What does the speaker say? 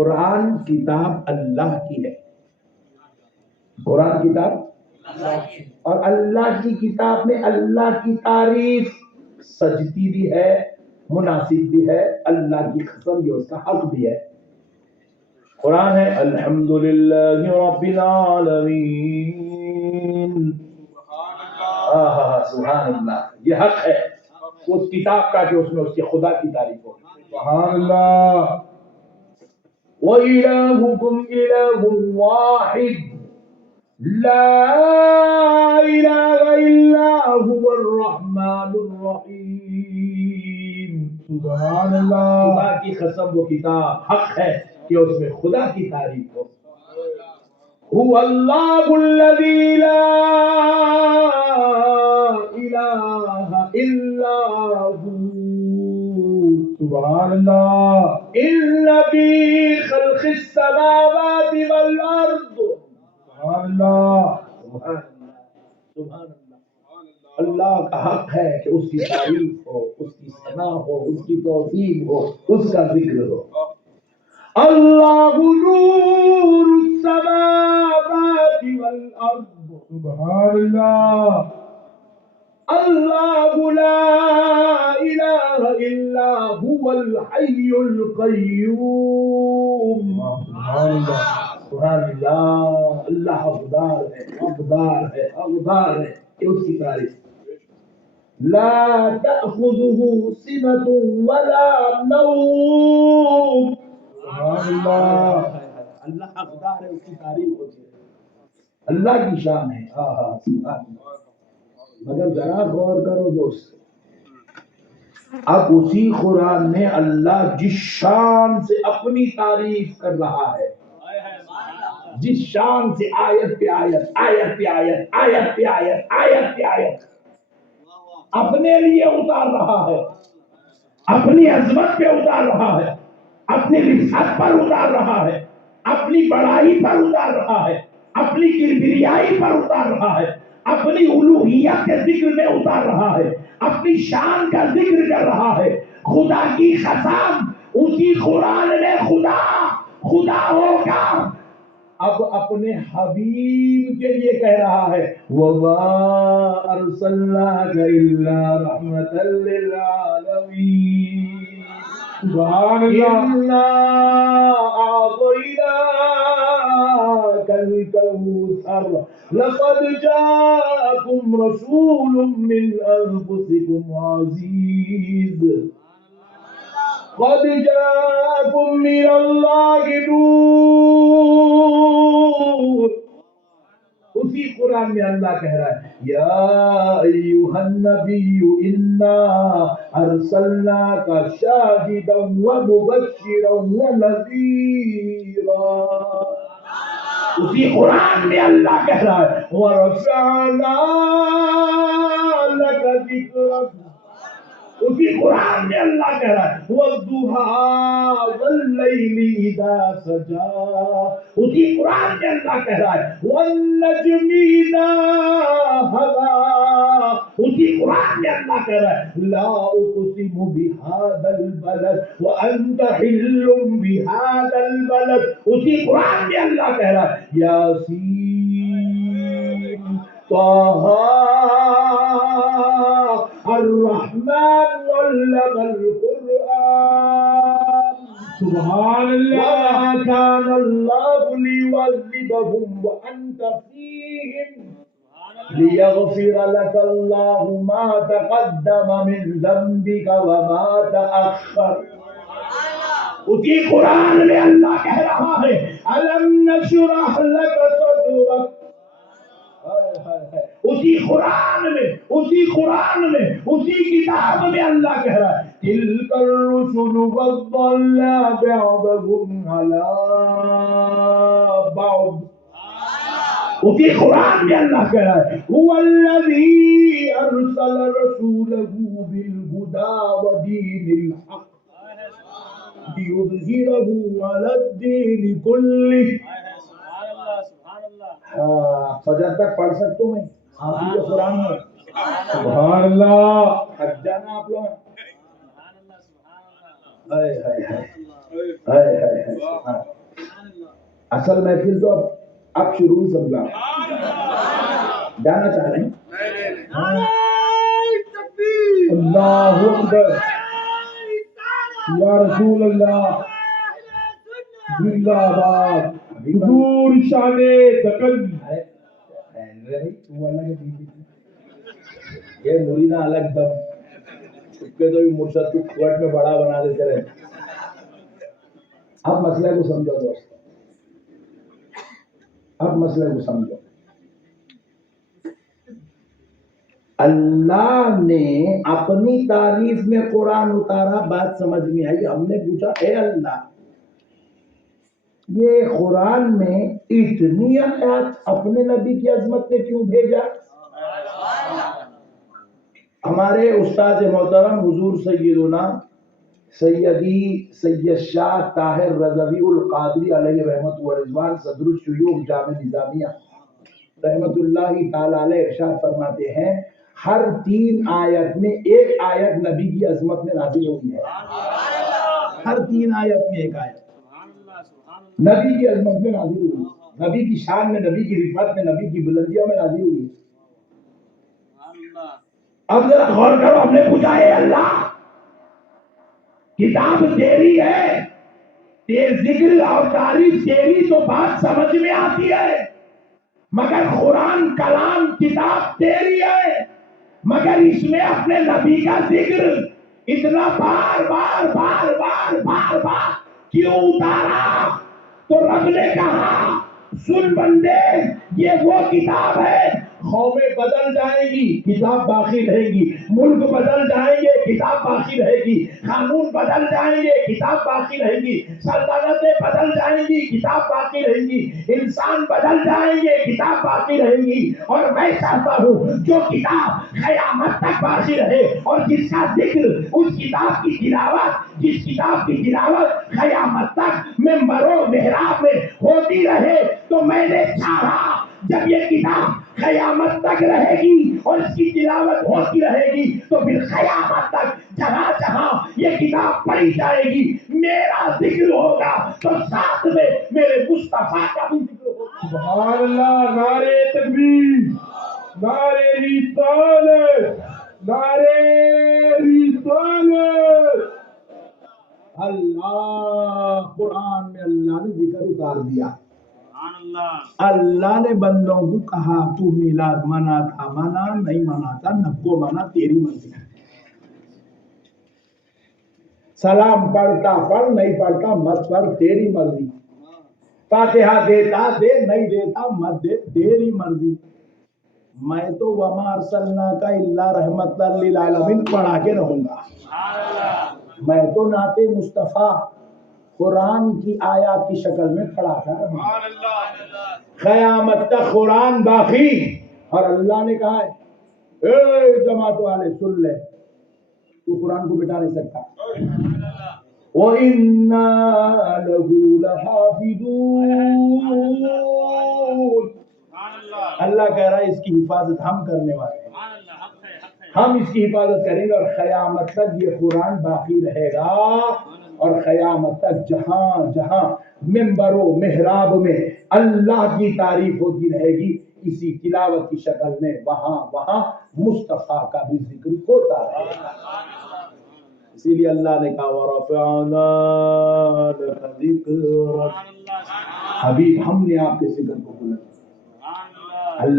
قرآن کتاب اللہ کی ہے، قرآن کتاب اور اللہ کی کتاب میں اللہ کی تعریف سجتی بھی ہے، مناسب بھی ہے، اللہ کی قسم یہ اس کا حق بھی ہے۔ قرآن ہے الحمدللہ رب العالمین، سبحان اللہ، یہ حق ہے اس کتاب کا کہ اس میں اس کے خدا کی تعریف ہو، سبحان اللہ۔ وَإِلَٰهُكُمْ إِلَٰهٌ وَاحِدٌ لَا إِلَٰهَ إِلَّا هُوَ الرَّحْمَٰنُ الرَّحِيمُ، سبحان اللہ۔ خدا کی قسم وہ کتاب حق ہے کہ اس میں خدا کی تعریف ہو۔ هُوَ اللَّهُ الَّذِي لَا إِلَٰهَ إِلَّا هُوَ، سبحان اللہ۔ إِنَّ فِي خَلْقِ السَّمَاوَاتِ وَالْأَرْضِ، سبحان اللہ، سبحان اللہ، سبحان اللہ۔ اللہ کا حق ہے کہ اس کی تعریف ہو، اس کی ثنا ہو، اس کی توصیف ہو، اس کا ذکر ہو۔ اللہ نور السماوات والارض، سبحان اللہ۔ اللہ لا الہ الا هو الحی القیوم، سبحان اللہ، سبحان اللہ۔ اللہ حقدار ہے، حقدار ہے، حقدار ہے کہ اس کی تعریف۔ لا تأخذه سنة ولا نوم، سبحان اللہ۔ اللہ حقدار ہے، اس کی تعریف ہوتی ہے، اللہ کی شان ہے۔ سبحان اللہ۔ مگر ذرا غور کرو دوست، اب اسی قرآن میں اللہ جس شان سے اپنی تعریف کر رہا ہے، جس شان سے آیت پہ آیت، آیت پہ آیت، آیت پہ آیت، آیت پہ آیت اپنے لیے اتار رہا ہے، اپنی عظمت پہ اتار رہا ہے، اپنی رفعت پر اتار رہا ہے، اپنی بڑائی پر اتار رہا ہے، اپنی کبریائی پر اتار رہا ہے، اپنی الوہیت کے ذکر میں اتار رہا ہے، اپنی شان کا ذکر کر رہا ہے۔ خدا کی قسم اسی قرآن میں خدا ہوگا اب اپنے حبیب کے لیے کہہ رہا ہے وَمَا أَرْسَلْنَاكَ إِلَّا رَحْمَةً لِّلْعَالَمِينَ، سبحان اللہ۔ إِنَّا أَعْطَيْنَاكَ الْكَوْثَرَ لَقَدْ جَاءَكُمْ رَسُولٌ مِّنْ أَنفُسِكُمْ عَزِيزٌ قَدْ جَاءَكُمْ مِنَ اللَّهِ نُورٌ۔ اسی قرآن میں اللہ کہہ رہا ہے یا ایھا النبی انا ارسلناک شاہدا ومبشرا ونذیرا۔ اسی قرآن میں اللہ کہہ رہا ہے وَرَفَعْنَا لَكَ ذِكْرَكَ۔ اسی قرآن میں اللہ کہہ رہا ہے وَالضُّحَىٰ وَاللَّيْلِ إِذَا سَجَىٰ۔ اسی قرآن میں اللہ کہہ رہا ہے وَالنَّجْمِ إِذَا هَوَىٰ۔ اسی قرآن میں اللہ کہہ رہا ہے لَا أُقْسِمُ بِهَٰذَا الْبَلَدِ وَأَنتَ حِلٌّ بِهَٰذَا الْبَلَدِ۔ اسی قرآن میں اللہ کہہ رہا ہے یاسین طٰہَ الرحمن علم القرآن، سبحان اللہ۔ وما كان الله ليعذبهم وأنت فيهم ليغفر لك الله ما تقدم من ذنبك وما تأخر۔ اسی قرآن میں اللہ کہہ رہا ہے ألم نشرح لك صدرك۔ اسی قرآن میں اسی کتاب میں اللہ کہہ رہا ہے تلک الرسل فضلنا بعضهم على بعض۔ اسی قرآن میں اللہ کہہ رہا ہے هو الذي ارسل رسوله بالهدى ودين الحق ليظهره على الدين كله۔ فجر تک پڑھ سکتا ہوں میں حافظ قرآن میں، سبحان اللہ۔ حج جانا آپ لوگ، اصل محفل تو اب شروع ہی سمجھا. جانا چاہ رہے ہیں؟ اللہ اکبر یا رسول اللہ زندہ باد حضور شان دکن. یہ مریدہ الگ دم اس کے تو مرشد کو کوٹ میں بڑا بنا دیتے رہے. اب مسئلے کو سمجھو دوست, اب مسئلے کو سمجھو. اللہ نے اپنی تعریف میں قرآن اتارا, بات سمجھ میں آئی. ہم نے پوچھا اے اللہ یہ قرآن میں اتنی آیات اپنے نبی کی عظمت نے کیوں بھیجا؟ ہمارے استاد محترم حضور سیدنا سیدی سید شاہ طاہر رضوی القادری علیہ رحمت و رضوان صدر الشیوخ جامع نظامیہ رحمت اللہ تعالی علیہ ارشاد فرماتے ہیں ہر 3 آیت میں ایک آیت نبی کی عظمت میں نازل ہوئی ہے. ہر 3 آیت میں ایک آیت نبی کی عظمت میں نازل ہوئی, نبی کی شان میں, نبی کی رفعت میں, نبی کی بلندیوں میں نازل ہوئی. اب ذرا غور کرو, ہم نے پوچھا ہے اللہ کتاب تیری ہے, ذکر اور تعریف تیری تو بات سمجھ میں آتی ہے, مگر قرآن کلام کتاب تیری ہے, مگر اس میں اپنے نبی کا ذکر اتنا بار بار بار بار بار بار کیوں اتارا؟ تو رب نے کہا سن بندے یہ وہ کتاب ہے, قومیں بدل جائیں گی کتاب باقی رہے گی, ملک بدل جائیں گے کتاب باقی رہے گی, قانون بدل جائیں گے کتاب باقی رہے گی, سلطنتیں بدل جائیں گی کتاب باقی رہے گی, انسان بدل جائیں گے کتاب باقی رہے گی. اور میں چاہتا ہوں جو کتاب قیامت تک باقی رہے اور جس کا ذکر اس کتاب کی تلاوت, جس کتاب کی تلاوت قیامت تک ممبروں محراب میں ہوتی رہے, تو میں نے چاہا جب یہ کتاب قیامت تک رہے گی اور اس کی تلاوت ہوتی رہے گی تو پھر قیامت تک جہاں جہاں یہ کتاب پڑھی جائے گی میرا ذکر ہوگا, تو ساتھ میں میرے مصطفیٰ کا بھی ذکر ہوگا. سبحان اللہ, نعرہ تکبیر, نعرہ رسالت, نعرہ رسالت. اللہ قرآن میں اللہ نے ذکر اتار دیا. اللہ نے بندوں کو کہا تو میلاد منا تھا منا, نہیں منا تھا نکو منا, تیری مرضی. سلام پڑھتا پڑھ, نہیں پڑھتا مت پڑھ, تیری مرضی. فاتحہ دیتا دے, نہیں دیتا مت دے, تیری مرضی. میں تو وما ارسلناک الا رحمت للعالمین پڑھا کے رہوں گا. میں تو نعت مصطفیٰ قرآن کی آیات کی شکل میں پڑھا تھا. قیامت تک قرآن باقی, اور اللہ نے کہا ہے اے جماعت والے سن لے, تو قرآن کو مٹا نہیں سکتا. وَإِنَّا لَهُ لَحَافِظُونَ, اللہ کہہ رہا ہے اس کی حفاظت ہم کرنے والے ہیں, ہم اس کی حفاظت کریں گے, اور قیامت تک یہ قرآن باقی رہے گا. اور قیامت تک جہاں جہاں ممبر و محراب میں اللہ کی تعریف ہوتی رہے گی اسی تلاوت کی شکل میں, وہاں وہاں مصطفیٰ کا بھی ذکر ہوتا رہے گا. اسی لیے اللہ نے کہا وَرَفَعْنَا لَكَ ذِكْرَكَ, حبیب ہم نے آپ کے ذکر کو بلند. اللہ